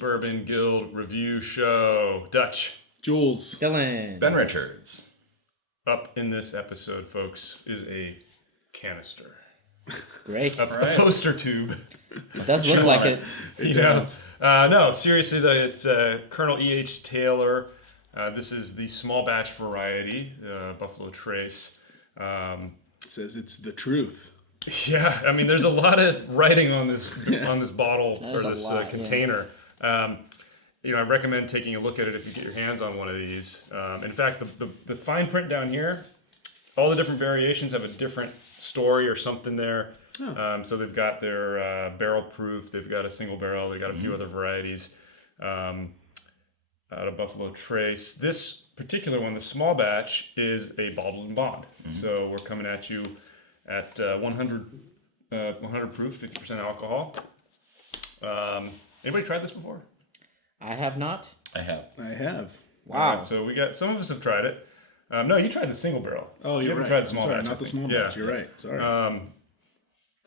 Bourbon Guild review show. Dutch. Jules. Dylan. Ben Richards. Up in this episode, folks, is a canister. Great. A poster tube. It does look like it. You know, no, seriously, it's Colonel E.H. Taylor. This is the small batch variety, Buffalo Trace. It says it's the truth. Yeah, I mean, there's a lot of writing on this bottle or this container. Yeah. I recommend taking a look at it if you get your hands on one of these. In fact, the fine print down here, all the different variations have a different story or something there. Oh. So they've got their barrel proof, they've got a single barrel, they've got a few other varieties out of Buffalo Trace. This particular one, the small batch, is a bottled and bond. So we're coming at you at 100 proof, 50% alcohol. Anybody tried this before? I have not. I have. Wow. Right, so we got, some of us have tried it. No, you tried the single barrel. Oh, you're right. Tried the small batch. Not the small batch. You're right. Sorry.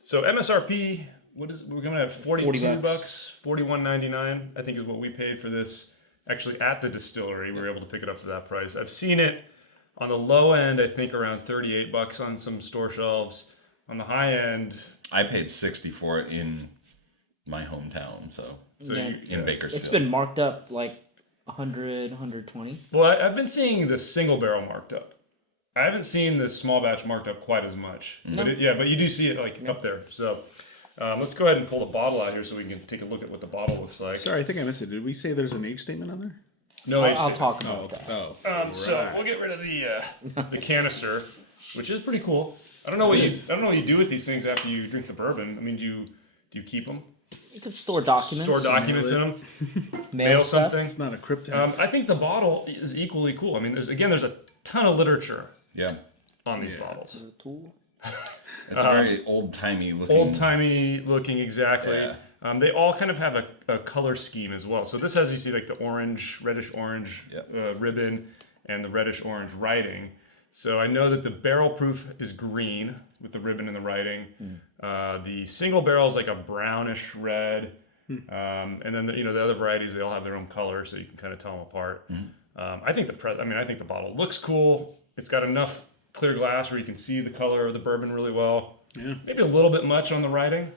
So MSRP, we're coming at $42, $41.99, I think is what we paid for this. Actually, at the distillery, we were able to pick it up for that price. I've seen it on the low end, I think around $38 on some store shelves. On the high end, I paid $60 for it in my hometown, so in Bakersfield. It's been marked up like 100, 120. Well, I've been seeing the single barrel marked up. I haven't seen the small batch marked up quite as much. No. But you do see it up there. So let's go ahead and pull the bottle out here so we can take a look at what the bottle looks like. Sorry, I think I missed it. Did we say there's an age statement on there? No age statement. I'll talk about that. Right. So we'll get rid of the canister, which is pretty cool. I don't know what you do with these things after you drink the bourbon. I mean, do you keep them? You could store documents. Store documents in them. Mail stuff. something. It's not a cryptex. I think the bottle is equally cool. I mean, there's a ton of literature. On these bottles. It's very old-timey looking. Old-timey looking, exactly. Yeah. They all kind of have a color scheme as well. So this has, you see, like the reddish-orange ribbon and the reddish-orange writing. So I know that the barrel proof is green with the ribbon and the writing. The single barrel is like a brownish red. And then the other varieties, they all have their own color, so you can kind of tell them apart. I think the bottle looks cool. It's got enough clear glass where you can see the color of the bourbon really well. Yeah. Maybe a little bit much on the writing.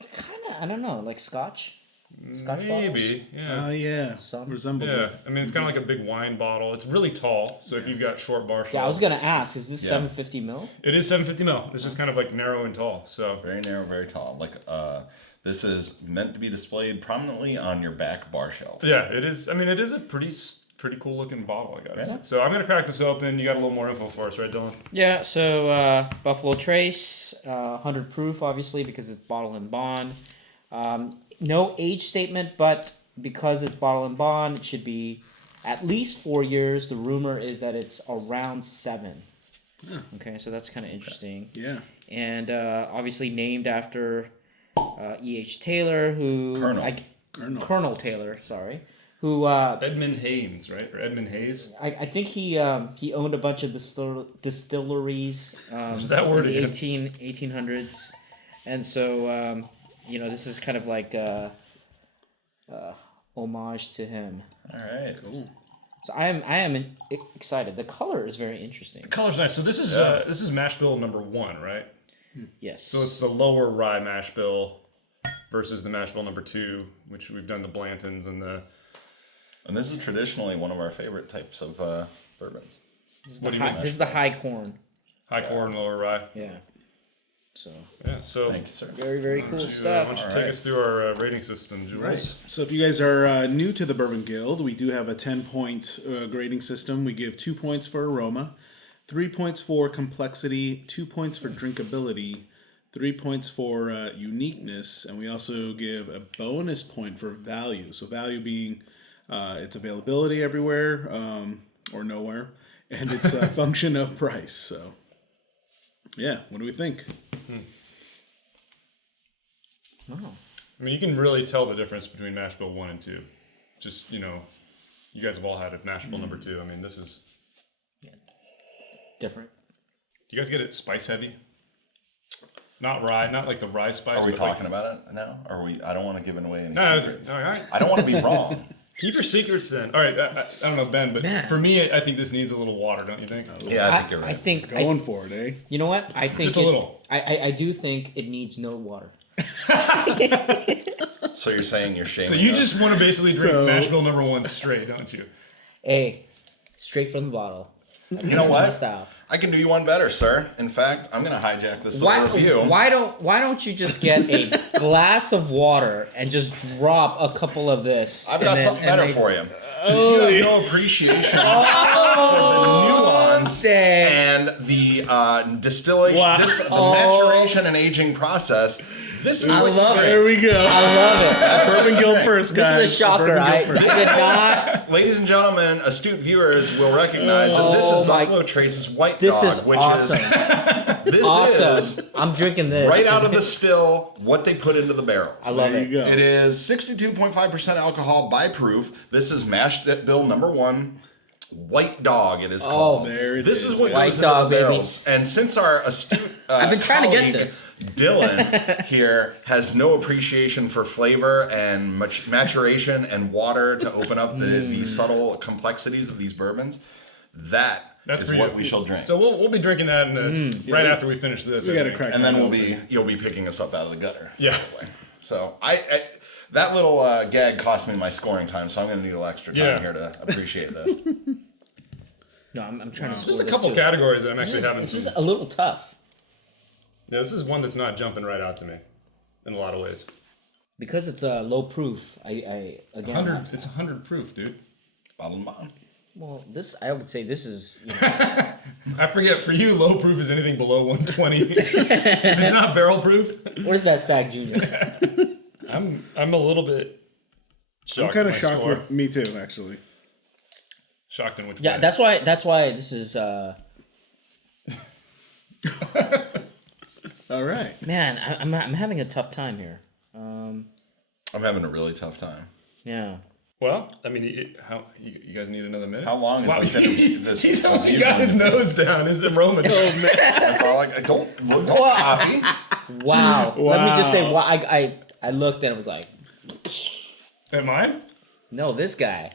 Kinda, I don't know, like Scotch. Maybe, bottles? yeah. Some resembles Yeah, it. I mean, it's kind of like a big wine bottle. It's really tall, so if you've got short bar shelves. Yeah, I was gonna ask, is this 750 mil? It is 750 mil. It's just kind of like narrow and tall. So very narrow, very tall. Like this is meant to be displayed prominently on your back bar shelf. Yeah, it is. I mean, it is a pretty cool looking bottle, I gotta say. So I'm gonna crack this open. You got a little more info for us, right, Dylan? Yeah. So Buffalo Trace, 100 proof, obviously, because it's bottle and bond. No age statement, but because it's bottle and bond, it should be at least 4 years. The rumor is that it's around 7. Okay, so that's kind of interesting. Yeah. And obviously named after E.H. Taylor, who Colonel Taylor, sorry. Who Edmund Haynes, right? Or Edmund Hayes? I think he owned a bunch of distilleries There's that word in the again. 1800s. And so this is kind of like homage to him. All right, cool. So I am excited. The color is very interesting. The color's nice. So this is mash bill number 1, right? Yes. So it's the lower rye mash bill versus the mash bill number 2, which we've done the Blantons and the. And this is traditionally one of our favorite types of bourbons. This is the high corn. High corn, lower rye. Yeah. So. Yeah. So. Thank you, sir. Very, very cool stuff. Why don't you take us through our rating system, Jules? Right. So if you guys are new to the Bourbon Guild, we do have a 10-point grading system. We give 2 points for aroma, 3 points for complexity, 2 points for drinkability, 3 points for uniqueness, and we also give a bonus point for value. So value being its availability everywhere or nowhere, and it's a function of price. So, yeah, what do we think? Oh. I mean, you can really tell the difference between mash bill 1 and 2. Just, you guys have all had it, mash bill number 2. I mean, this is different. Do you guys get it spice heavy? not rye, not like the rye spice. Are we but talking about it now? Are we? I don't want to give away any No, secrets. all right. I don't want to be wrong. Keep your secrets then. All right, I don't know, Ben, but Man. for me, I think this needs a little water, don't you think? Yeah, I think you're I right. think Going for it, eh? you know what? I think Just a little. I do think it needs no water. So you're saying you're shaming So you us? just want to basically drink So- mash bill number 1 straight, don't you? Hey, straight from the bottle. You know My what? style. I can do you one better, sir. In fact, I'm going to hijack this little review. Why don't you just get a glass of water and just drop a couple of this? I've and got then- something and better make- for you. Since you have no appreciation for the nuance dang. and the distillation, Wow. the maturation and aging process, this is I what love you it. There we go. I love it. Bourbon Guild first, guys. This is a shocker. Bourbon I Guild first. did not. Ladies and gentlemen, astute viewers will recognize that this is Oh my- Buffalo Trace's White This Dog, is which awesome. is this Awesome. is I'm drinking this. right out of the still what they put into the barrels. I love There it. you go. It is 62.5% alcohol by proof. This is mash bill number 1. White Dog, it is called. there it this is. is what White goes Dog, into the baby. barrels. And since our astute I've been trying to get colleague, this. Dylan here has no appreciation for flavor and maturation and water to open up the subtle complexities of these bourbons, that's That's for what you. we shall drink. So we'll be drinking that right after we finish this. We I got to think. crack and that then open. you'll be picking us up out of the gutter. Yeah. by the way. So I that little gag cost me my scoring time, so I'm going to need a little extra time Yeah. here to appreciate this. No, I'm trying to. There's score a this couple too. categories that I'm actually having This is some. a little tough Yeah, this is one that's not jumping right out to me in a lot of ways. because it's a low proof. I again. 100. It's 100 proof, dude. Bottle and bond. Well, this I would say this is. You know, I forget. For you, low proof is anything below 120. It's not barrel proof. what is that, Stag Junior? I'm a little bit shocked. I'm kind at of my shocked. score. With, me too, actually. Shocked in which Yeah, way? that's why this is. All right. Man, I'm having a tough time here. I'm having a really tough time. Yeah. Well, I mean, you guys need another minute? How long is Wow, this this he's only review got going his to be? nose down. His aroma. That's all I don't copy. Wow. Let me just say, Wow. why I looked and it was like, At mine? no, this guy.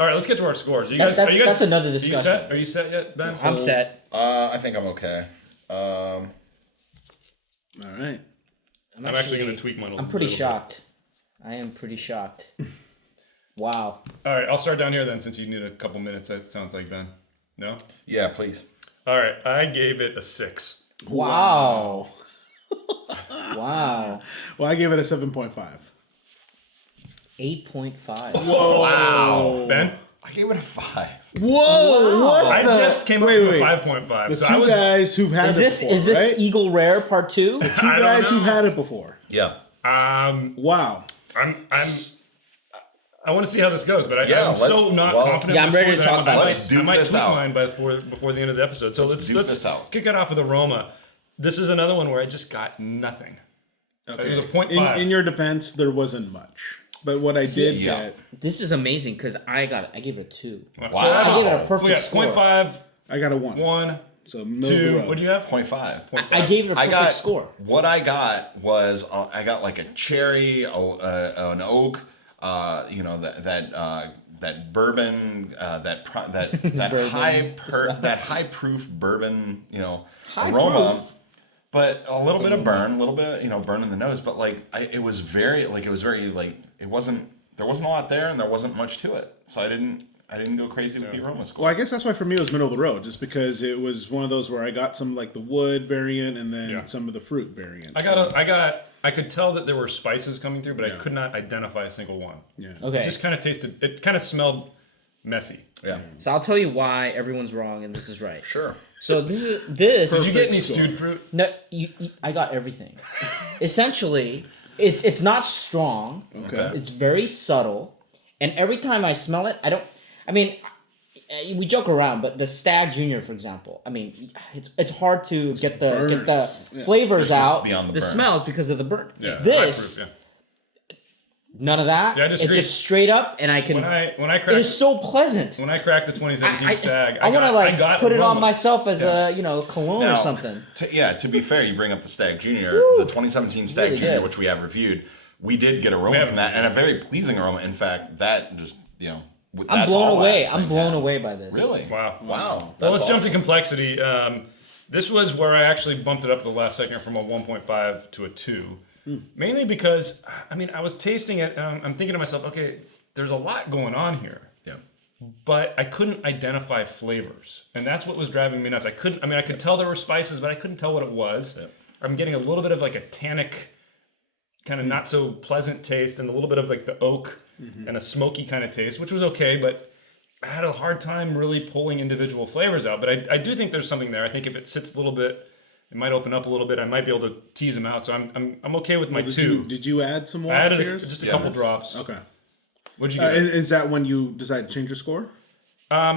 All right, let's get to our scores. You guys, That's- are you guys, that's another Are you discussion. set? Are you set yet, Ben? I'm set. I think I'm okay. All right. I'm actually going to tweak mine a little I'm pretty bit. shocked. I am pretty shocked. Wow. All right, I'll start down here then, since you need a couple minutes. That sounds like Ben. No. Yeah, please. All right, I gave it a 6. Wow. Wow. Well, I gave it a 7.5. 8.5. Wow. Ben, I gave it a 5. Whoa! What I the- just came up Wait, with wait. a 5.5. The So two I was. guys who've had Is it this before, is this right? Eagle Rare Part 2? Two I don't guys who've know. had it before. Yeah. Wow. I want to see how this goes, but Yeah, I'm so not confident. Yeah, I'm with the ready score to that talk about Let's I duke might this tweak out. mine before the end of the episode. So Let's duke this out. kick it off with Aroma. This is another one where I just got nothing. Okay. It was a 0.5. In your defense, there wasn't much. But what I did yeah. get, This is amazing because I gave it a 2. So Wow. that I was- gave it a perfect we got score. 0.5, I got a 1. 1, So middle of the 2. road. What'd you have? 0.5. I gave it a I perfect got score. What I got was I got like a cherry, an oak, that bourbon, that Bourbon. that high proof bourbon, High aroma, proof? but a little bit of burn, a little bit burn in the nose, but it was very it wasn't there wasn't a lot there and there wasn't much to it, so I didn't go crazy with the aroma score. Well, I guess that's why for me it was middle of the road, just because it was one of those where I got some like the wood variant and then Yeah. some of the fruit variant. I could tell that there were spices coming through, but I could not identify a single one. Yeah. Okay. It just kind of tasted. It kind of smelled messy. Yeah, So I'll tell you why everyone's wrong and this is right. sure. So this. Did you get any score. stewed fruit? No, I got everything. Essentially, it's not strong. Okay. It's very subtle, and every time I smell it, we joke around, but the Stag Junior, for example, I mean, it's hard to get the burns. Yeah. flavors It's just out, beyond the the burn. smells because of the burn. Yeah. This High proof, None of that. See, I It's disagree. just straight up, and I can. When I it cracked is so pleasant. when I cracked the 2017 stag, I want to I got put it on aroma. myself as a cologne or Now, something. To be fair, you bring up the Stag Junior, the 2017 Stag Really Junior, good. which we have reviewed. We did get aroma from that, and a very pleasing aroma. In fact, that just I'm that's blown all away. that I'm thing blown had. away by this. Really? Wow. Wow. Well, let's That's jump to awesome. complexity. This was where I actually bumped it up the last second from a 1.5 to a 2. Mainly because, I was tasting it, and I'm thinking to myself, okay, there's a lot going on here. Yeah. But I couldn't identify flavors. And that's what was driving me nuts. I could tell there were spices, but I couldn't tell what it was. Yeah. I'm getting a little bit of like a tannic, kind of not so pleasant taste, and a little bit of like the oak and a smoky kind of taste, which was okay, but I had a hard time really pulling individual flavors out. But I do think there's something there. I think if it sits a little bit, it might open up a little bit. I might be able to tease them out. So I'm okay with my 2. Did you add some more? I added cheers? just a couple drops. Okay. What'd you get? Is that when you decide to change your score?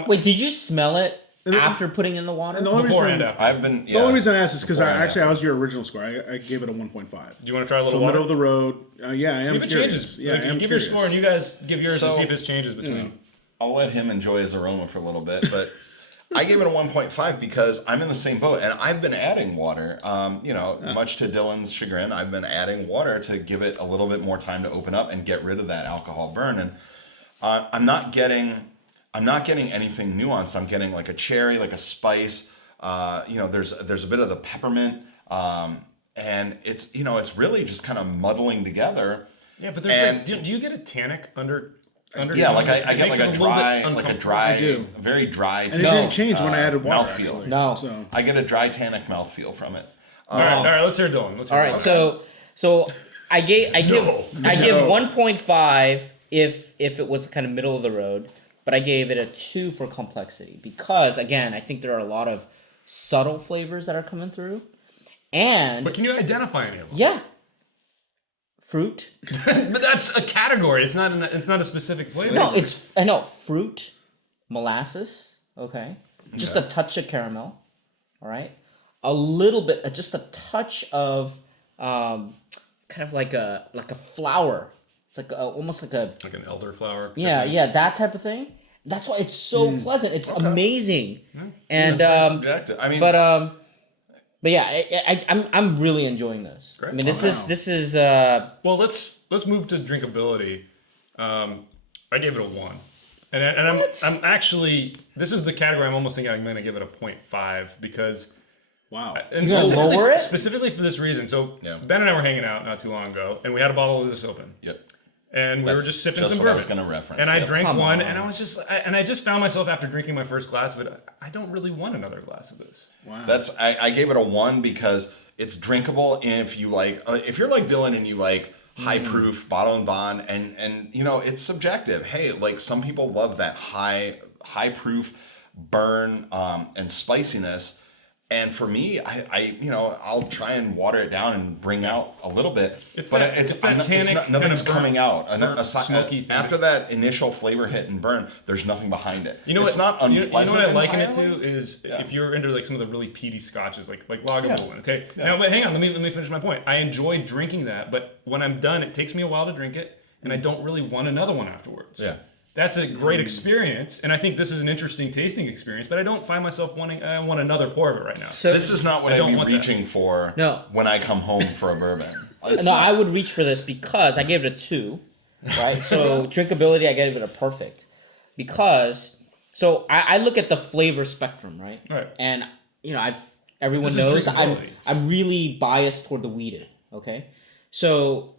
Wait, did you smell it after putting in the water? And the only Before reason and after. I've been. the only reason I asked is because Before and I was your original score. I gave it a 1.5. Do you want to try a little So water? middle of the road. Yeah, I am See if it curious. changes. Yeah, Like, I am give curious. your score and you guys give yours and So- see if it changes between. I'll let him enjoy his aroma for a little bit, but I gave it a 1.5 because I'm in the same boat, and I've been adding water. Much to Dylan's chagrin, I've been adding water to give it a little bit more time to open up and get rid of that alcohol burn. And I'm not getting anything nuanced. I'm getting like a cherry, like a spice. There's a bit of the peppermint, and it's really just kind of muddling together. Yeah, but there's do you get a tannic under? Yeah, like I It get makes like it a little bit dry, uncomfortable. I do. very dry. And it No. didn't change when I added water. mouthfeel. Actually. No. So I get a dry tannic mouthfeel from it. All right, let's hear Dylan. Let's hear All right, Dylan. so I give No. 1.5 if it was kind of middle of the road, but I gave it a 2 for complexity because again I think there are a lot of subtle flavors that are coming through, and But can you identify any of them? yeah, fruit. But that's a category. It's not a specific flavor. No, I know fruit, molasses. Okay, just a touch of caramel. All right, a little bit, just a touch of kind of like a flower. It's like almost like a like an elderflower. yeah, that type of thing. That's why it's so pleasant. It's amazing, and That's very subjective. I mean, but yeah, I'm really enjoying this. Great. I mean, this is Well, let's move to drinkability. I gave it a 1, and I'm actually, this is the category I'm almost thinking I'm going to give it a 0.5 because. wow. And gonna specifically, lower it? specifically for this reason. So Yeah. Ben and I were hanging out not too long ago, and we had a bottle of this open, yep. and we were That's just sipping just some what I bourbon. was gonna reference, And I yep. drank Come one, on. and I just found myself after drinking my first glass of it, I don't really want another glass of this. Wow. I gave it a 1 because it's drinkable. And if you're like Dylan and you like high proof bottle and bond, and it's subjective. Hey, like some people love that high proof burn and spiciness. And for me, I'll try and water it down and bring out a little bit. Nothing's coming out. smoky thing. After that initial flavor hit and burn, there's nothing behind it. You know it's what? not You know unpleasant. what I liken it entirely. to is Yeah. if you're into like some of the really peaty scotches, like Lagavulin. Okay. Yeah. Now, but hang on. Let me finish my point. I enjoy drinking that, but when I'm done, it takes me a while to drink it, and I don't really want another one afterwards. Yeah. That's a great experience, and I think this is an interesting tasting experience. But I don't find myself wanting. I want another pour of it right now. so. This is not what I I'd don't be want that. reaching for No. when I come home for a bourbon. It's No, not. I would reach for this because I gave it a 2, right? So drinkability, I gave it a perfect because I look at the flavor spectrum, right? Right. And everyone This is knows drinkability. I'm really biased toward the wheated. Okay, so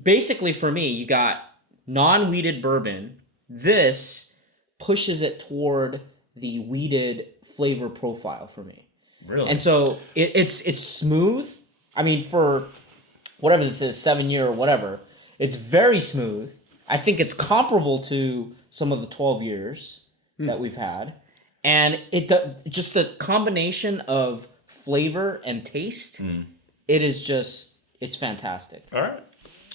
basically for me, you got non-wheated bourbon. This pushes it toward the wheated flavor profile for me. Really. And so it's smooth. I mean, for whatever this is, 7-year or whatever, it's very smooth. I think it's comparable to some of the 12 years that we've had. And just the combination of flavor and taste, it's fantastic. All right.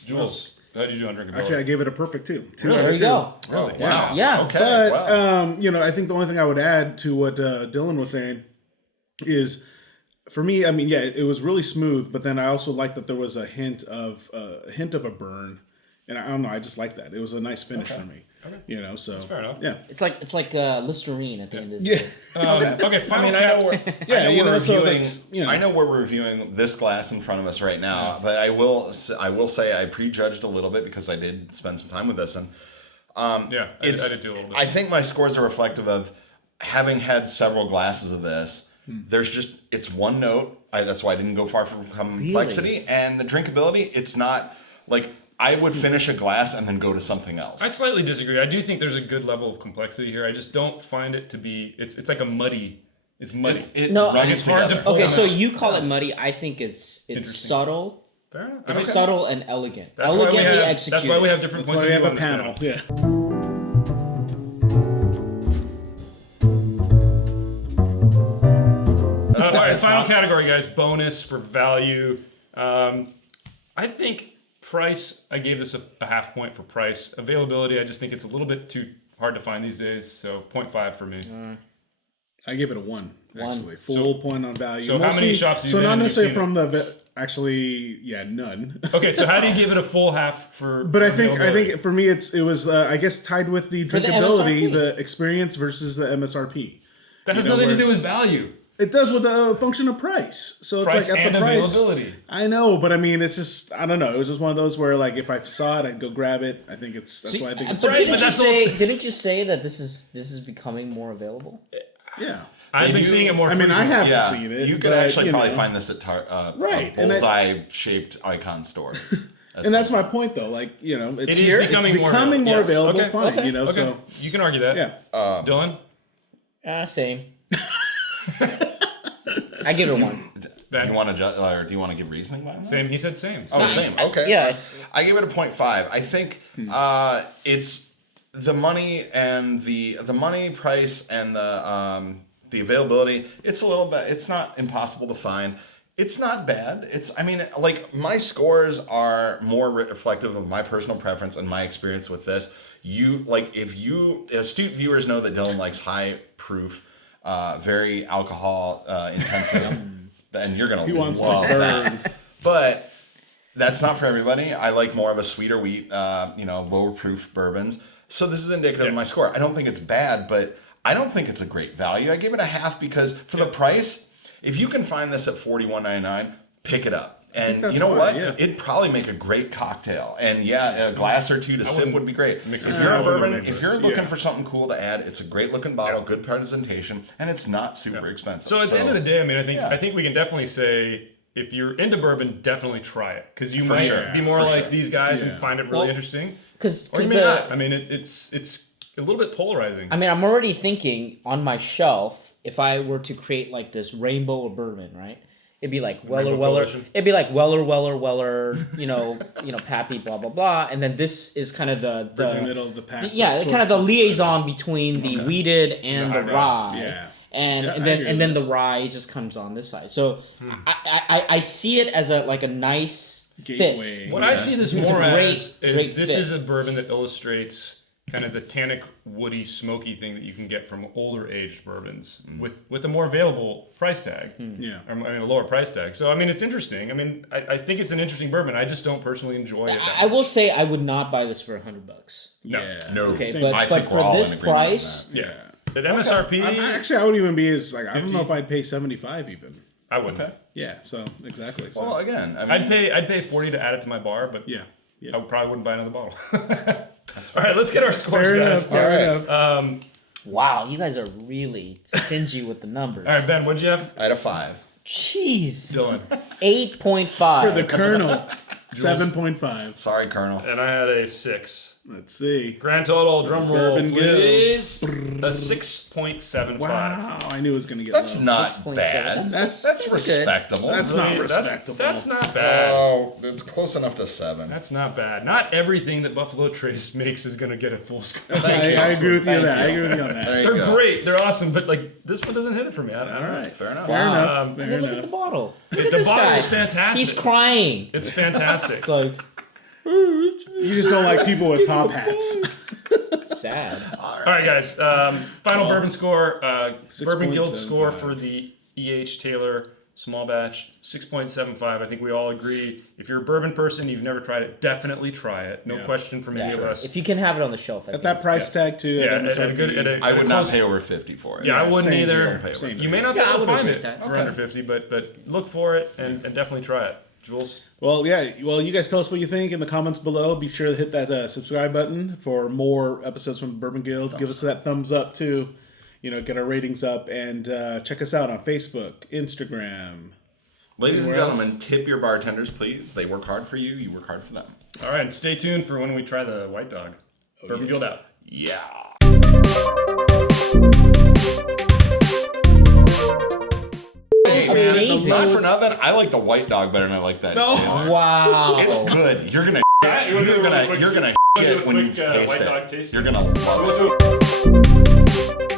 Jules, how did you do on drinkability? Actually, I gave it a perfect 2. 2 Really? out There of you 2. go. Really? Wow. Yeah. Okay. But wow. I think the only thing I would add to what Dylan was saying is, for me, I mean, yeah, it was really smooth. But then I also liked that there was a hint of a burn And I don't know, I just like that. It was a nice finish for me. Okay. You know, so That's fair enough. yeah. It's like Listerine at the end of the Yeah. day. Okay, final I know we're, Yeah, I know you we're know, so reviewing. that's, you know. I know we're reviewing this glass in front of us right now, but I will say I prejudged a little bit because I did spend some time with this, and Yeah, I did do a little bit. I think my scores are reflective of having had several glasses of this. There's just it's one note. That's why I didn't go far from complexity and the drinkability. It's not like I would finish a glass and then go to something else. I slightly disagree. I do think there's a good level of complexity here. I just don't find it to be. It's like a muddy. It's muddy. It No, runs it's hard to together. pull. Okay, so Yeah. you call it muddy. I think it's Interesting. subtle. Fair enough. It's subtle and elegant. That's why we Elegantly have. executed. That's why we have different That's points why we of have view a on this panel. panel. Yeah. All right, final not- category, guys. Bonus for value. I think price. I gave this a half point for price. Availability. I just think it's a little bit too hard to find these days. So 0.5 for me. I give it a 1, One. actually. Full point on value. So how many shops have you So been not in? You've necessarily seen from the... Actually, yeah, none. Okay, so how do you give it a full half for? But I availability? think for me it was I guess tied with the For the drinkability, MSRP. the experience versus the MSRP. that has you know, nothing to do whereas- with value. It does with the function of price. So it's Price like at and the price. availability. I know, but I mean, it's just I don't know. It was just one of those where like if I saw it, I'd go grab it. I think that's why I think it's But Right, didn't but you that's say? Didn't you say that this is becoming more available? yeah. I've been do- seeing it more. I mean, I frequently. haven't seen it. You could but, actually you probably know. find this at Right, a and bullseye-shaped icon store. And that's my point, though. Like you know, it's is here. becoming It's more becoming more available. available. Yes. Fine, Okay. you know. Okay, So you can argue that. yeah. Dylan. Same. I give it a 1. Do you want to give reasoning behind that? Same. He said same. Oh, same. Okay. Yeah. I give it a 0.5. I think it's the money and the money price and the availability. It's a little bit. It's not impossible to find. It's not bad. I mean, like my scores are more reflective of my personal preference and my experience with this. Astute viewers know that Dylan likes high proof, very alcohol intensive, and you're gonna wants love to that. But that's not for everybody. I like more of a sweeter wheat, lower proof bourbons. So this is indicative of my score. I don't think it's bad, but I don't think it's a great value. I give it a half because for the price, if you can find this at $41.99, pick it up. And that's you know why, what? yeah. It'd probably make a great cocktail. And a glass or two to sip would be great. mix If it you're up. a I wouldn't bourbon, make if this. you're looking Yeah. for something cool to add, it's a great looking bottle, good presentation, and it's not super expensive. So at the end of the day, I mean, Yeah. I think we can definitely say if you're into bourbon, definitely try it because you For might sure, be more for like sure. these guys Yeah. and find it really Well, interesting, Because or you may not. I mean, it's a little bit polarizing. I mean, I'm already thinking on my shelf, if I were to create like this rainbow of bourbon, right? It'd be like Weller, Rainbow Weller. Coalition. It'd be like Weller, Pappy, blah blah blah, and then this is kind of the middle of the pack. yeah, kind of the liaison between the weeded and The the high rye. rye. Yeah. And Yeah, I and then agree and with then the rye just comes on this side. So I see it as a nice Gateway. fit. What I see this It's a more great- as great is this fit. is a bourbon that illustrates kind of the tannic, woody, smoky thing that you can get from older aged bourbons with a more available price tag. Yeah. Or, I mean, a lower price tag. So, I mean, it's interesting. I mean, I think it's an interesting bourbon. I just don't personally enjoy it. That I much. will say I would not buy this for $100. No. Yeah. No. Okay, Same. I but think we're for all this in agreement on price, that. Yeah. At MSRP, I wouldn't even be as like I don't know 50. if I'd pay 75 even. I wouldn't. Okay. Yeah. So exactly. So Well, again, I mean, I'd pay 40 to add it to my bar, but yeah. Yeah. I probably wouldn't buy another bottle. All right, let's get our scores, Fair guys. enough. Fair right. enough. wow, you guys are really stingy with the numbers. All right, Ben, what'd you have? I had a 5. Jeez, Dylan. 8.5. For the Colonel, 7.5. Sorry, Colonel. And I had a 6. Let's see. Grand total, drum roll, Bourbon Guild. please. A 6.75. Wow, I knew it was gonna get That's low. not 6.7. bad. That's- That's good. respectable. That's not respectable. That's not bad. Oh, it's close enough to 7. That's not bad. Not everything that Buffalo Trace makes is going to get a full score. Thank you. I agree with you on Thank that. I you. agree with you on that. There you They're go. great. They're awesome. But like this one doesn't hit it for me. I don't All know. right. Fair enough. Fair enough. I Fair mean, look at the enough. bottle. Look at The this bottle guy. is fantastic. He's crying. It's fantastic. It's like You just don't like people with top hats. sad. All right, guys. Final bourbon score. Bourbon Guild 6.75. score for the E.H. Taylor small batch, 6.75. I think we all agree. If you're a bourbon person, you've never tried it, definitely try it. No question from any of us. If you can have it on the shelf. At that price tag too. Yeah, at MSRP. I would not pay over 50 for it. Yeah, I wouldn't same either. here, same You here. may not be Yeah, I able to would find agree it with that. for under 50, but look for it and definitely try it. Jules? Well, yeah. Well, you guys tell us what you think in the comments below. Be sure to hit that subscribe button for more episodes from the Bourbon Guild. Give us that thumbs up too. Get our ratings up, and check us out on Facebook, Instagram. Ladies and Anywhere else? gentlemen, tip your bartenders, please. They work hard for you. You work hard for them. All right, and stay tuned for when we try the White Dog. Bourbon Guild out. Yeah. Hey, man, Amazing. not for nothing. I like the white dog better than I like that. No. Taylor. Wow. It's good. You're gonna shit when you taste White it. Dog taste? You're gonna love it.